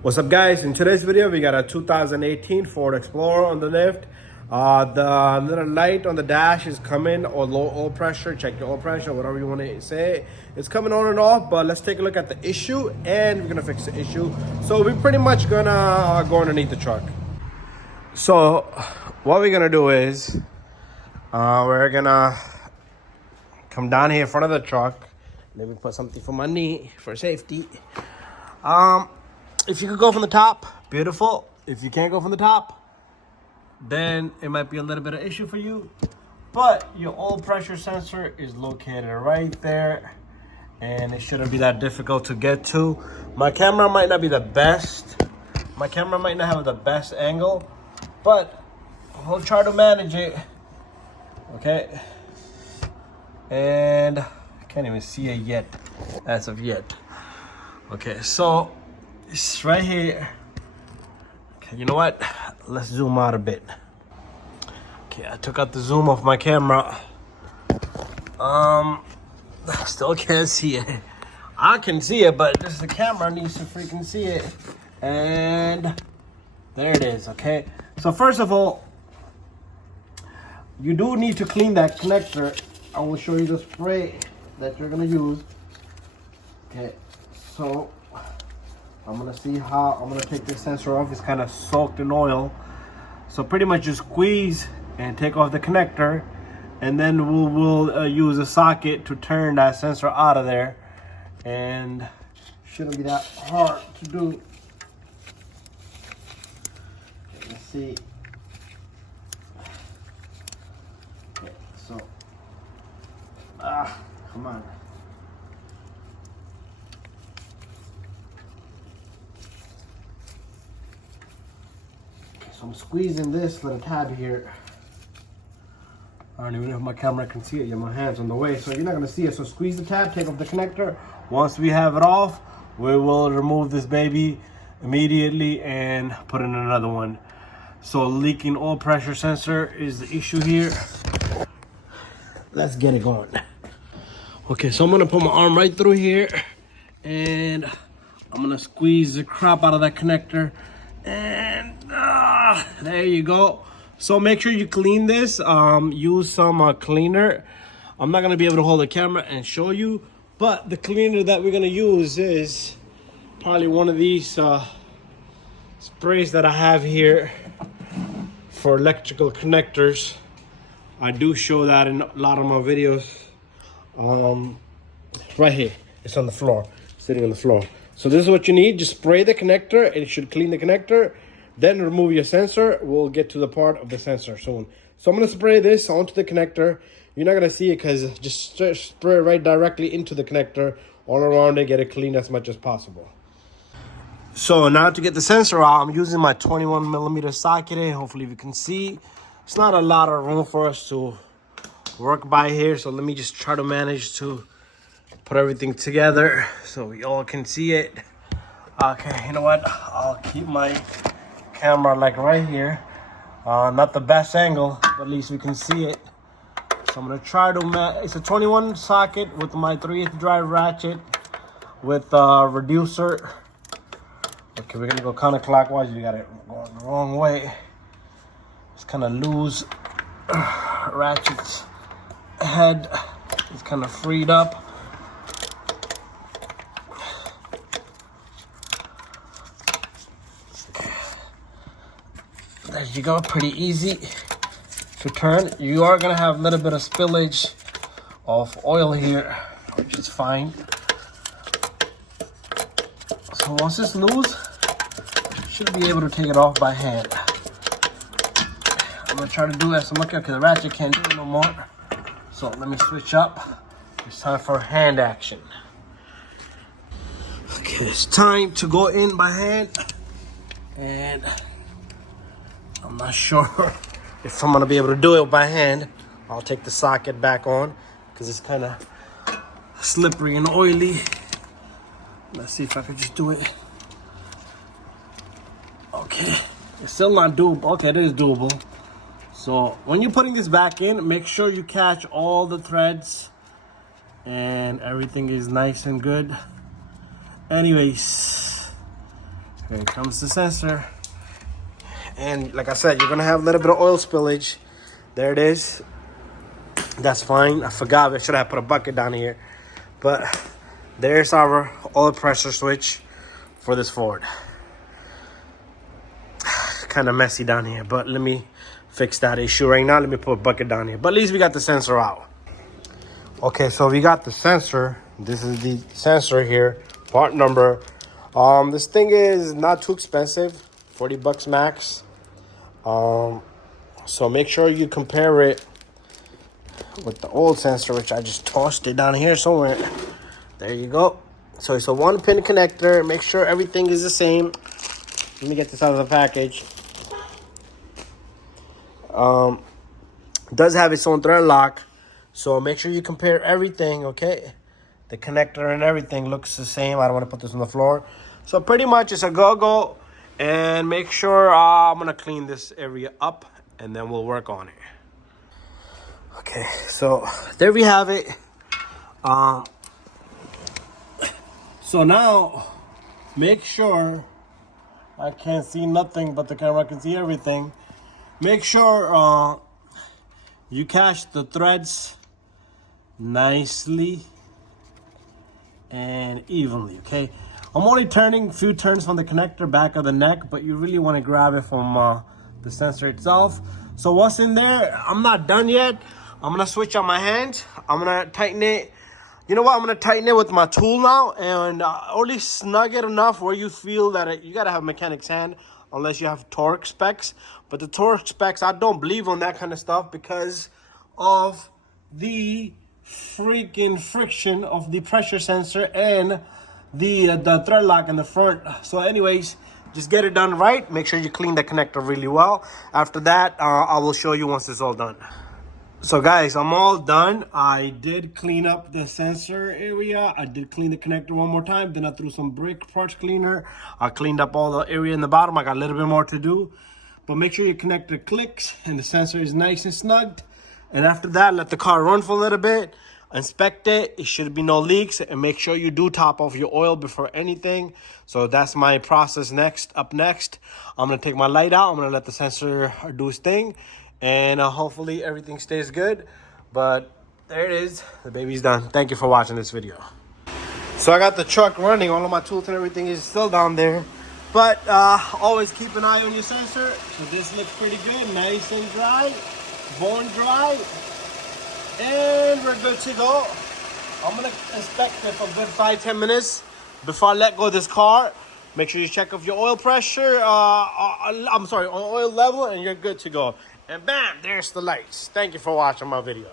What's up, guys? In today's video we got a 2018 Ford Explorer on the lift. The little light on the dash is coming, or low oil pressure. Check your oil pressure, whatever you want to say. It's coming on and off, but let's take a look at the issue and we're gonna fix the issue. So we're pretty much gonna go underneath the truck. So what we're gonna do is we're gonna come down here in front of the truck. Let me put something for my knee for safety. If you could go from the top, beautiful. If you can't go from the top, then it might be a little bit of issue for you. But your oil pressure sensor is located right there, and it shouldn't be that difficult to get to. My camera might not be the best. My camera might not have the best angle, but we'll try to manage it. Okay. And I can't even see it yet, as of yet. Okay, so it's right here. Okay, you know what? Let's zoom out a bit. Okay, I took out the zoom off my camera. Still can't see it. I can see it, but just the camera needs to freaking see it. And there it is, okay? So first of all, you do need to clean that connector. I will show you the spray that you're gonna use. Okay, so I'm gonna take this sensor off. It's kind of soaked in oil. So pretty much just squeeze and take off the connector, and then we'll use a socket to turn that sensor out of there. And shouldn't be that hard to do. Okay, let's see. Okay, so come on. So I'm squeezing this little tab here. I don't even know if my camera can see it. Yeah, my hand's on the way, so you're not gonna see it. So squeeze the tab, take off the connector. Once we have it off, we will remove this baby immediately and put in another one. So leaking oil pressure sensor is the issue here. Let's get it going. Okay, so I'm gonna put my arm right through here, and I'm gonna squeeze the crap out of that connector. And there you go. So make sure you clean this. Use some cleaner. I'm not gonna be able to hold the camera and show you, but the cleaner that we're gonna use is probably one of these sprays that I have here for electrical connectors. I do show that in a lot of my videos. Right here, it's on the floor, sitting on the floor. So this is what you need. Just spray the connector. It should clean the connector. Then remove your sensor. We'll get to the part of the sensor soon. So I'm gonna spray this onto the connector. You're not gonna see it because just spray it right directly into the connector, all around it, get it clean as much as possible. So now to get the sensor out, I'm using my 21mm socket. Hopefully you can see. It's not a lot of room for us to work by here. So let me just try to manage to put everything together so we all can see it. Okay, you know what? I'll keep my camera like right here. Not the best angle, but at least we can see it. So I'm gonna try to it's a 21 socket with my 3/8 drive ratchet with a reducer. Okay, we're gonna go counterclockwise. You got it going the wrong way. It's kind of loose. Ratchet's head is kind of freed up. There you go, pretty easy to turn. You are gonna have a little bit of spillage of oil here, which is fine. So once it's loose, you should be able to take it off by hand. I'm gonna try to do that. So I'm okay, the ratchet can't do it no more. So let me switch up. It's time for hand action. Okay, it's time to go in by hand, and I'm not sure if I'm gonna be able to do it by hand. I'll take the socket back on because it's kind of slippery and oily. Let's see if I could just do it. Okay, it's still not doable. Okay, it is doable. So when you're putting this back in, make sure you catch all the threads and everything is nice and good. Anyways, Here comes the sensor. And like I said, you're gonna have a little bit of oil spillage. There it is. That's fine. I forgot, I should have put a bucket down here. But there's our oil pressure switch for this Ford. Kind of messy down here, but let me fix that issue right now. Let me put a bucket down here. But at least we got the sensor out. Okay, so we got the sensor. This is the sensor here, part number. This thing is not too expensive, 40 bucks max. So make sure you compare it with the old sensor, which I just tossed it down here somewhere. There you go. So it's a 1-pin connector. Make sure everything is the same. Let me get this out of the package. Does have its own thread lock, so make sure you compare everything. Okay, the connector and everything looks the same. I don't want to put this on the floor, so pretty much it's a go. And make sure I'm gonna clean this area up, and then we'll work on it. Okay, so there we have it. So now make sure, I can't see nothing, but the camera can see everything. Make sure you catch the threads nicely and evenly, okay? I'm only turning a few turns from the connector back of the neck, but you really want to grab it from the sensor itself. So what's in there? I'm not done yet. I'm gonna switch on my hand. I'm gonna tighten it. You know what? I'm gonna tighten it with my tool now, and only snug it enough where you feel that you gotta have a mechanic's hand, unless you have torque specs. But the torque specs, I don't believe on that kind of stuff because of the freaking friction of the pressure sensor and the thread lock in the front. So anyways, just get it done right. Make sure you clean the connector really well. After that, I will show you once it's all done. So guys, I'm all done. I did clean up the sensor area. I did clean the connector one more time. Then I threw some brake parts cleaner. I cleaned up all the area in the bottom. I got a little bit more to do. But make sure your connector clicks and the sensor is nice and snugged. And after that, let the car run for a little bit. Inspect it. It should be no leaks. And make sure you do top off your oil before anything. So that's my process next. Up next, I'm going to take my light out. I'm going to let the sensor do its thing. And hopefully everything stays good. But there it is. The baby's done. Thank you for watching this video. So I got the truck running. All of my tools and everything is still down there. But always keep an eye on your sensor. So this looks pretty good. Nice and dry. Bone dry. And we're good to go. I'm going to inspect it for a good 5-10 minutes before I let go of this car. Make sure you check off your oil pressure. I'm sorry, on oil level, and you're good to go. And bam, there's the lights. Thank you for watching my video.